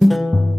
thank you.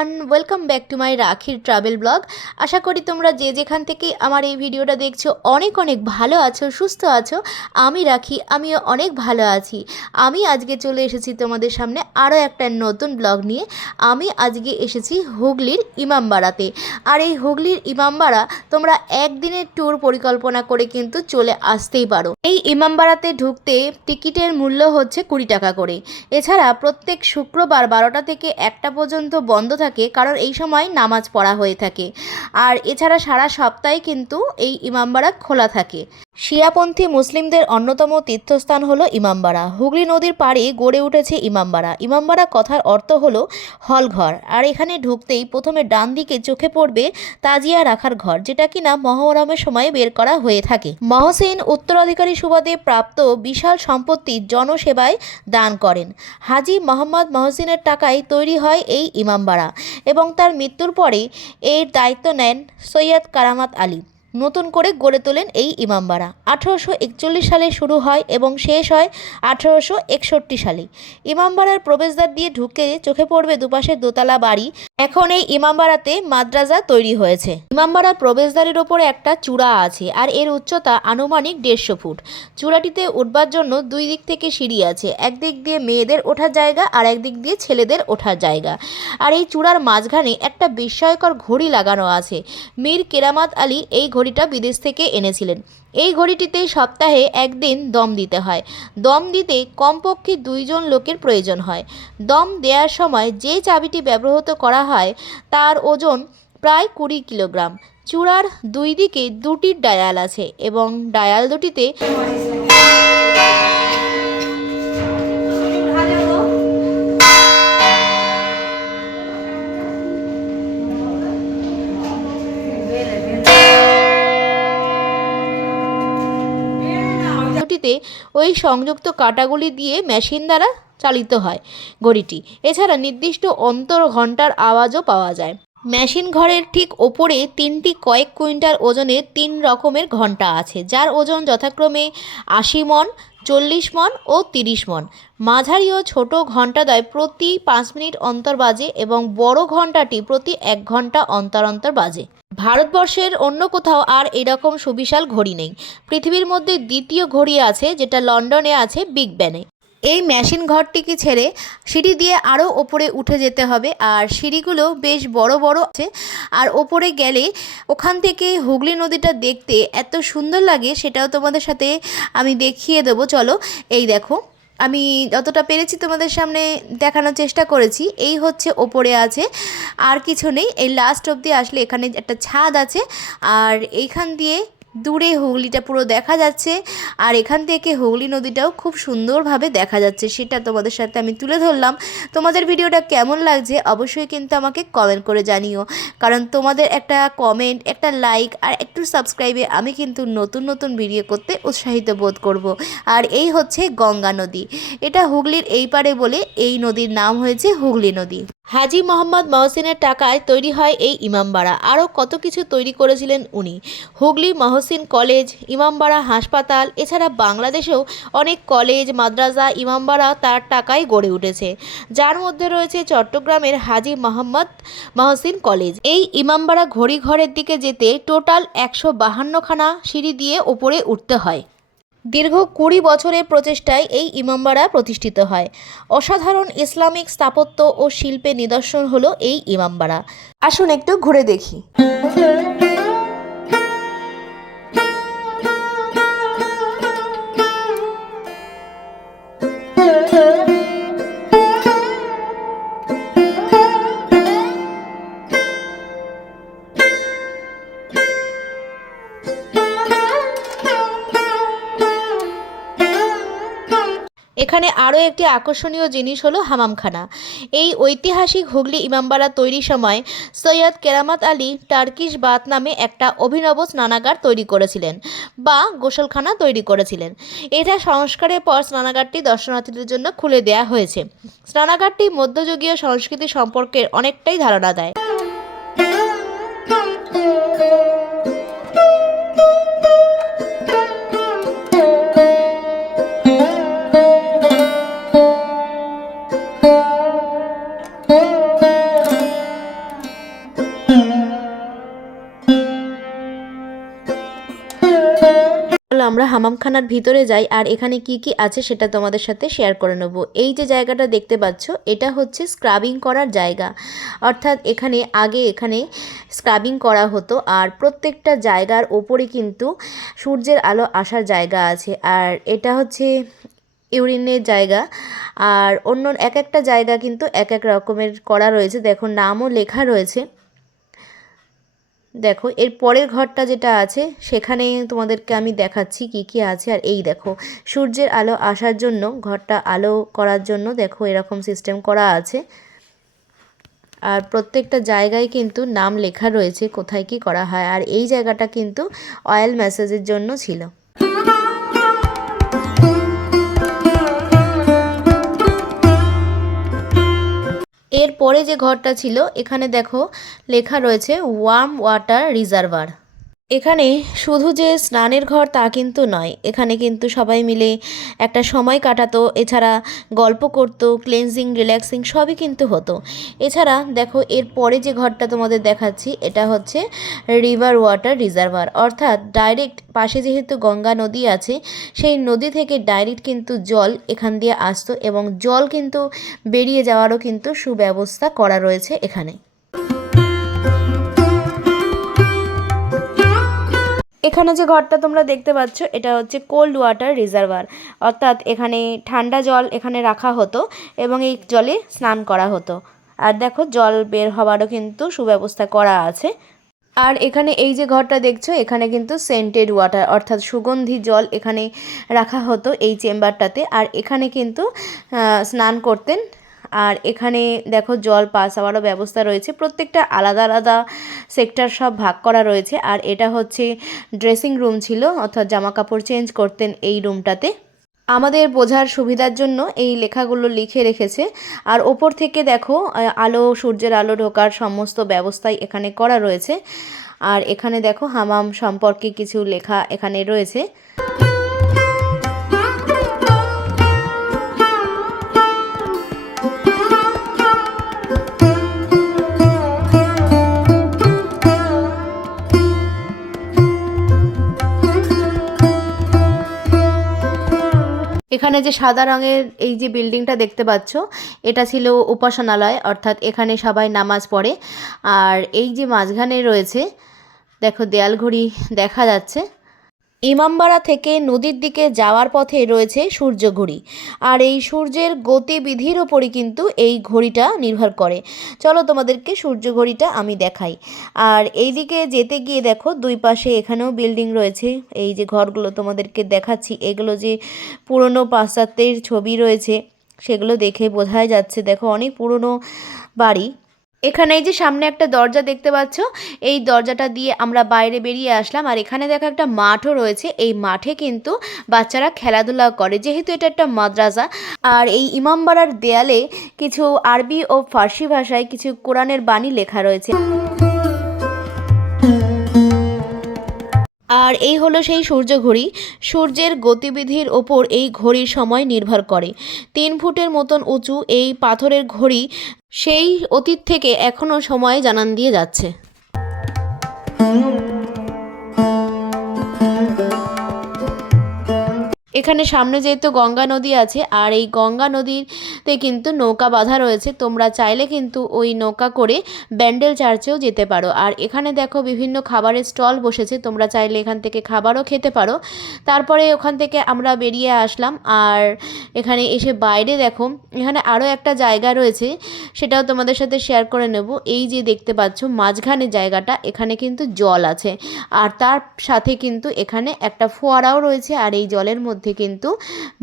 Everyone welcome back to my রাখির travel blog আশা করি তোমরা যে যেখান থেকে আমার এই ভিডিওটা দেখছ, অনেক অনেক ভালো আছো, সুস্থ আছো। আমি রাখি, আমিও অনেক ভালো আছি। আমি আজকে চলে এসেছি তোমাদের সামনে আরও একটা নতুন ব্লগ নিয়ে। আমি আজকে এসেছি হুগলির ইমামবাড়াতে। আর এই হুগলির ইমামবাড়া তোমরা একদিনের ট্যুর পরিকল্পনা করে কিন্তু চলে আসতেই পারো। এই ইমামবাড়াতে ঢুকতে টিকিটের মূল্য হচ্ছে কুড়ি টাকা করে। এছাড়া প্রত্যেক শুক্রবার বারোটা থেকে একটা পর্যন্ত বন্ধ থাকে কারণ এই সময় নামাজ পড়া হয়ে থাকে। আর এছাড়া সারা সপ্তাহে কিন্তু এই ইমামবাড়া খোলা থাকে। শিয়াপন্থী মুসলিমদের অন্যতম তীর্থস্থান হলো ইমামবাড়া হুগলি নদীর পাড়ে গড়ে উঠেছে ইমামবাড়া ইমামবাড়া কথার অর্থ হলো হলঘর। আর এখানে ঢুকতেই প্রথমে ডান দিকে চোখে পড়বে তাজিয়া রাখার ঘর, যেটা কিনা মহরমের সময় বের করা হয়ে থাকে। মহসিন উত্তরাধিকারী সুবাদে প্রাপ্ত বিশাল সম্পত্তি জনসেবায় দান করেন। হাজি মোহাম্মদ মহসিনের টাকায় তৈরি হয় এই ইমামবাড়া এবং তার মৃত্যুর পরে এর দায়িত্ব নেন সৈয়দ কারামাত আলী। নতুন করে গড়ে তোলেন এই ইমামবাড়া। আঠারোশো একচল্লিশ সালে শুরু হয় এবং শেষ হয় আঠারোশো একষট্টি সালে। ইমামবাড়ার প্রবেশদ্বার দিয়ে ঢুকে চোখে পড়বে দুপাশে দোতলা বাড়ি। এখন এই ইমামবাড়াতে মাদ্রাজা তৈরি হয়েছে। ইমামবাড়ার প্রবেশদ্বারের ওপরে একটা চূড়া আছে আর এর উচ্চতা আনুমানিক দেড়শো ফুট। চূড়াটিতে উঠবার জন্য দুই দিক থেকে সিঁড়ি আছে। একদিক দিয়ে মেয়েদের ওঠার জায়গা আর একদিক দিয়ে ছেলেদের ওঠার জায়গা। আর এই চূড়ার মাঝখানে একটা বিস্ময়কর ঘড়ি লাগানো আছে। মীর কেরামাত আলী এই ঘড়িটা বিদেশ থেকে এনেছিলেন। এই ঘড়িটিতে সপ্তাহে একদিন দম দিতে হয়। দম দিতে কমপক্ষে দুইজন লোকের প্রয়োজন হয়। দম দেওয়ার সময় যে চাবিটি ব্যবহৃত করা হয়, তার ওজন প্রায় কুড়ি কিলোগ্রাম। চূড়ার দুই দিকে দুটি ডায়াল আছে এবং ডায়াল দুটিতে দুটিতে ওই সংযুক্ত কাঁটাগুলি দিয়ে মেশিন দ্বারা চালিত হয় ঘড়িটি। এছাড়া নির্দিষ্ট অন্তর ঘণ্টার আওয়াজও পাওয়া যায়। মেশিন ঘরের ঠিক ওপরে তিনটি কয়েক কুইন্টাল ওজনের তিন রকমের ঘণ্টা আছে, যার ওজন যথাক্রমে আশি মন চল্লিশ মন ও তিরিশ মন। মাঝারি ও ছোট ঘণ্টাদ্বয় প্রতি পাঁচ মিনিট অন্তর বাজে এবং বড় ঘণ্টাটি প্রতি এক ঘণ্টা অন্তর অন্তর বাজে। ভারতবর্ষের অন্য কোথাও আর এরকম সুবিশাল ঘড়ি নেই। পৃথিবীর মধ্যে দ্বিতীয় ঘড়ি আছে, যেটা লন্ডনে আছে, বিগ ব্যানে। এই মেশিন ঘরটিকে ছেড়ে সিঁড়ি দিয়ে আরও ওপরে উঠে যেতে হবে। আর সিঁড়িগুলো বেশ বড় বড় আছে। আর ওপরে গেলে ওখান থেকে হুগলি নদীটা দেখতে এত সুন্দর লাগে, সেটাও তোমাদের সাথে আমি দেখিয়ে দেবো। চলো, এই দেখো, আমি যতটা পেরেছি তোমাদের সামনে দেখানোর চেষ্টা করেছি। এই হচ্ছে ওপরে আছে, আর কিছু নেই। এই লাস্ট অবধি আসলে এখানে একটা ছাদ আছে। আর এইখান দিয়ে দূরে হুগলিটা পুরো দেখা যাচ্ছে। আর এখান থেকে হুগলি নদীটাও খুব সুন্দরভাবে দেখা যাচ্ছে, সেটা তোমাদের সাথে আমি তুলে ধরলাম। তোমাদের ভিডিওটা কেমন লাগছে অবশ্যই কিন্তু আমাকে কমেন্ট করে জানিও। কারণ তোমাদের একটা কমেন্ট একটা লাইক আর একটু সাবস্ক্রাইবে আমি কিন্তু নতুন নতুন ভিডিও করতে উৎসাহিত বোধ করব। আর এই হচ্ছে গঙ্গা নদী। এটা হুগলির এই পারে বলে এই নদীর নাম হয়েছে হুগলি নদী। হাজি মোহাম্মদ মহসিনের টাকায় তৈরি হয় এই ইমামবাড়া। আরও কত কিছু তৈরি করেছিলেন উনি? হুগলি মহসিন কলেজ, ইমামবাড়া হাসপাতাল, এছাড়া বাংলাদেশেও অনেক কলেজ, মাদ্রাসা, ইমামবাড়া তার টাকায় গড়ে উঠেছে। যার মধ্যে রয়েছে চট্টগ্রামের হাজি মোহাম্মদ মহসিন কলেজ। এই ইমামবাড়া ঘড়ি ঘরের দিকে যেতে টোটাল একশো বাহান্নখানা সিঁড়ি দিয়ে ওপরে উঠতে হয়। দীর্ঘ কুড়ি বছরের প্রচেষ্টায় এই ইমামবাড়া প্রতিষ্ঠিত হয়। অসাধারণ ইসলামিক স্থাপত্য ও শিল্পের নিদর্শন হলো এই ইমামবাড়া। আসুন একটু ঘুরে দেখি। এখানে আরও একটি আকর্ষণীয় জিনিস হলো হামামখানা। এই ঐতিহাসিক হুগলি ইমামবাড়া তৈরির সময় সৈয়দ কেরামত আলী টার্কিশ বাত নামে একটা অভিনব স্নানাগার তৈরি করেছিলেন বা গোসলখানা তৈরি করেছিলেন। এটা সংস্কারের পর স্নানাগারটি দর্শনার্থীদের জন্য খুলে দেয়া হয়েছে। স্নানাগারটি মধ্যযুগীয় সংস্কৃতি সম্পর্কের অনেকটাই ধারণা দেয়। আমরা হামামখানার ভিতরে যাই আর এখানে কি কি আছে সেটা তোমাদের সাথে শেয়ার করে নেব। এই যে জায়গাটা দেখতে পাচ্ছ, এটা হচ্ছে স্ক্রাবিং করার জায়গা। অর্থাৎ এখানে আগে এখানে স্ক্রাবিং করা হতো আর প্রত্যেকটা জায়গার ওপরে কিন্তু সূর্যের আলো আসার জায়গা আছে। আর এটা হচ্ছে ইউরিনের জায়গা। আর অন্য এক একটা জায়গা কিন্তু এক এক রকমের করা রয়েছে। দেখো, নামও লেখা রয়েছে। দেখো, এর পরের ঘরটা যেটা আছে, সেখানে তোমাদেরকে আমি দেখাচ্ছি কি কি আছে। আর এই দেখো, সূর্যের আলো আসার জন্য, ঘরটা আলো করার জন্য দেখো, এরকম সিস্টেম করা আছে। আর প্রত্যেকটা জায়গায় কিন্তু নাম লেখা রয়েছে, কোথায় কি করা হয়। আর এই জায়গাটা কিন্তু অয়েল ম্যাসেজের জন্য ছিল। এর পরে যে ঘরটা ছিল এখানে দেখো লেখা রয়েছে ওয়ার্ম ওয়াটার রিজার্ভার এখানে শুধু যে স্নানের ঘর তা কিন্তু নয়, এখানে কিন্তু সবাই মিলে একটা সময় কাটাতো, এছাড়া গল্প করতো ক্লেনজিং রিল্যাক্সিং সবই কিন্তু হতো। এছাড়া দেখো, এর পরে যে ঘরটা তোমাদের দেখাচ্ছি, এটা হচ্ছে রিভার ওয়াটার রিজার্ভার অর্থাৎ ডাইরেক্ট পাশে যেহেতু গঙ্গা নদী আছে, সেই নদী থেকে ডাইরেক্ট কিন্তু জল এখান দিয়ে আসতো এবং জল কিন্তু বেরিয়ে যাওয়ারও কিন্তু সুব্যবস্থা করা রয়েছে এখানে। এখানে যে ঘরটা তোমরা দেখতে পাচ্ছ, এটা হচ্ছে কোল্ড ওয়াটার রিজার্ভার অর্থাৎ এখানে ঠান্ডা জল এখানে রাখা হতো এবং এই জলে স্নান করা হতো। আর দেখো, জল বের হওয়ারও কিন্তু সুব্যবস্থা করা আছে। আর এখানে এই যে ঘরটা দেখছ, এখানে কিন্তু সেন্টেড ওয়াটার অর্থাৎ সুগন্ধি জল এখানে রাখা হতো এই চেম্বারটাতে আর এখানে কিন্তু স্নান করতেন আর এখানে দেখো জল পাস হওয়ারও ব্যবস্থা রয়েছে। প্রত্যেকটা আলাদা আলাদা সেক্টর সব ভাগ করা রয়েছে। আর এটা হচ্ছে ড্রেসিং রুম ছিল, অর্থাৎ জামা কাপড় চেঞ্জ করতেন এই রুমটাতে আমাদের বোঝার সুবিধার জন্য এই লেখাগুলো লিখে রেখেছে। আর ওপর থেকে দেখো আলো, সূর্যের আলো ঢোকার সমস্ত ব্যবস্থাই এখানে করা রয়েছে। আর এখানে দেখো হামাম সম্পর্কে কিছু লেখা এখানে রয়েছে। এখানে যে সাদা রঙের এই যে বিল্ডিংটা দেখতে পাচ্ছ, এটা ছিল উপাসনালয়, অর্থাৎ এখানে সবাই নামাজ পড়ে। আর এই যে মাঝখানে রয়েছে, দেখো দেয়াল ঘড়ি দেখা যাচ্ছে। ইমামবাড়া থেকে নদীর দিকে যাওয়ার পথে রয়েছে সূর্য ঘড়ি। আর এই সূর্যের গতিবিধির ওপরই কিন্তু এই ঘড়িটা নির্ভর করে। চলো তোমাদেরকে সূর্য ঘড়িটা আমি দেখাই। আর এই দিকে যেতে গিয়ে দেখো, দুই পাশে এখানেও বিল্ডিং রয়েছে। এই যে ঘরগুলো তোমাদেরকে দেখাচ্ছি, এগুলো যে পুরনো পাশ্চাত্যের ছবি রয়েছে, সেগুলো দেখে বোঝাই যাচ্ছে। দেখো, অনেক পুরনো বাড়ি। এখানে এই যে সামনে একটা দরজা দেখতে পাচ্ছ, এই দরজাটা দিয়ে আমরা বাইরে বেরিয়ে আসলাম। আর এখানে দেখো একটা মাঠও রয়েছে। এই মাঠে কিন্তু বাচ্চারা খেলাধুলা করে। যেহেতু এটা একটা মাদ্রাসা, আর এই ইমামবাড়ার দেয়ালে কিছু আরবি ও ফার্সি ভাষায় কিছু কোরআনের বাণী লেখা রয়েছে। আর এই হলো সেই সূর্য ঘড়ি। সূর্যের গতিবিধির ওপর এই ঘড়ির সময় নির্ভর করে। তিন ফুটের মতন উঁচু এই পাথরের ঘড়ি সেই অতীত থেকে এখনও সময় জানান দিয়ে যাচ্ছে। এখানে সামনে যেহেতু গঙ্গা নদী আছে, আর এই গঙ্গা নদীতে কিন্তু নৌকা বাঁধা রয়েছে, তোমরা চাইলে কিন্তু ওই নৌকা করে ব্যান্ডেল চার্চেও যেতে পারো। আর এখানে দেখো বিভিন্ন খাবারের স্টল বসেছে, তোমরা চাইলে এখান থেকে খাবারও খেতে পারো। তারপরে ওখান থেকে আমরা বেরিয়ে আসলাম, আর এখানে এসে বাইরে দেখো, এখানে আরও একটা জায়গা রয়েছে, সেটাও তোমাদের সাথে শেয়ার করে নেব। এই যে দেখতে পাচ্ছ, মাঝখানে জায়গাটা, এখানে কিন্তু জল আছে। আর তার সাথে কিন্তু এখানে একটা ফোয়ারাও রয়েছে, আর এই জলের মধ্যে মধ্যে কিন্তু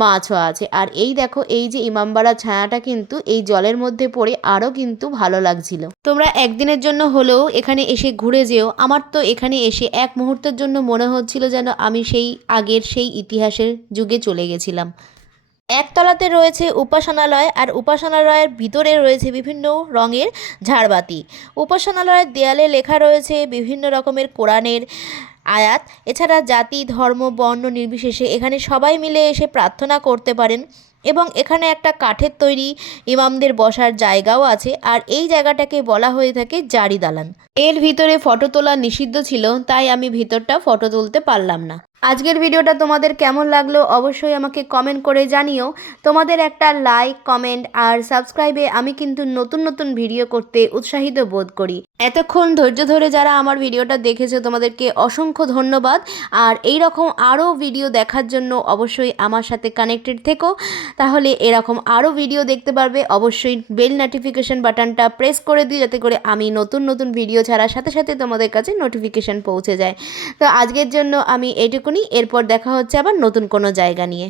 মাছও আছে। আর এই দেখো, এই যে ইমামবাড়া ছায়াটা কিন্তু এই জলের মধ্যে পড়ে আরও কিন্তু ভালো লাগছিল। তোমরা একদিনের জন্য হলেও এখানে এসে ঘুরে যেও। আমার তো এখানে এসে এক মুহূর্তের জন্য মনে হচ্ছিল যেন আমি সেই আগের সেই ইতিহাসের যুগে চলে গেছিলাম। একতলাতে রয়েছে উপাসনালয় আর উপাসনালয়ের ভিতরে রয়েছে বিভিন্ন রঙের ঝাড়বাতি। উপাসনালয়ের দেয়ালে লেখা রয়েছে বিভিন্ন রকমের কোরআনের আয়াত। এছাড়া জাতি, ধর্ম, বর্ণ নির্বিশেষে এখানে সবাই মিলে এসে প্রার্থনা করতে পারেন এবং এখানে একটা কাঠের তৈরি ইমামদের বসার জায়গাও আছে আর এই জায়গাটাকে বলা হয়ে থাকে জারি দালান এর ভিতরে ফটো তোলা নিষিদ্ধ ছিল, তাই আমি ভিতরটা ফটো তুলতে পারলাম না। আজকের ভিডিওটা তোমাদের কেমন লাগল অবশ্যই আমাকে কমেন্ট করে জানিও। তোমাদের একটা লাইক কমেন্ট আর সাবস্ক্রাইবে আমি কিন্তু নতুন নতুন ভিডিও করতে উৎসাহিত বোধ করি। এতক্ষণ ধৈর্য ধরে যারা আমার ভিডিওটা দেখেছ, তোমাদেরকে অসংখ্য ধন্যবাদ। আর এই রকম আরও ভিডিও দেখার জন্য অবশ্যই আমার সাথে কানেক্টেড থেকো। তাহলে এরকম আরও ভিডিও দেখতে পারবে। অবশ্যই বেল নোটিফিকেশন বাটনটা প্রেস করে দিই যাতে করে আমি নতুন নতুন ভিডিও ছাড়ার সাথে সাথে তোমাদের কাছে নোটিফিকেশান পৌঁছে যায়। তো আজকের জন্য আমি এটুকুনি এরপর দেখা হচ্ছে আবার নতুন কোনো জায়গা নিয়ে।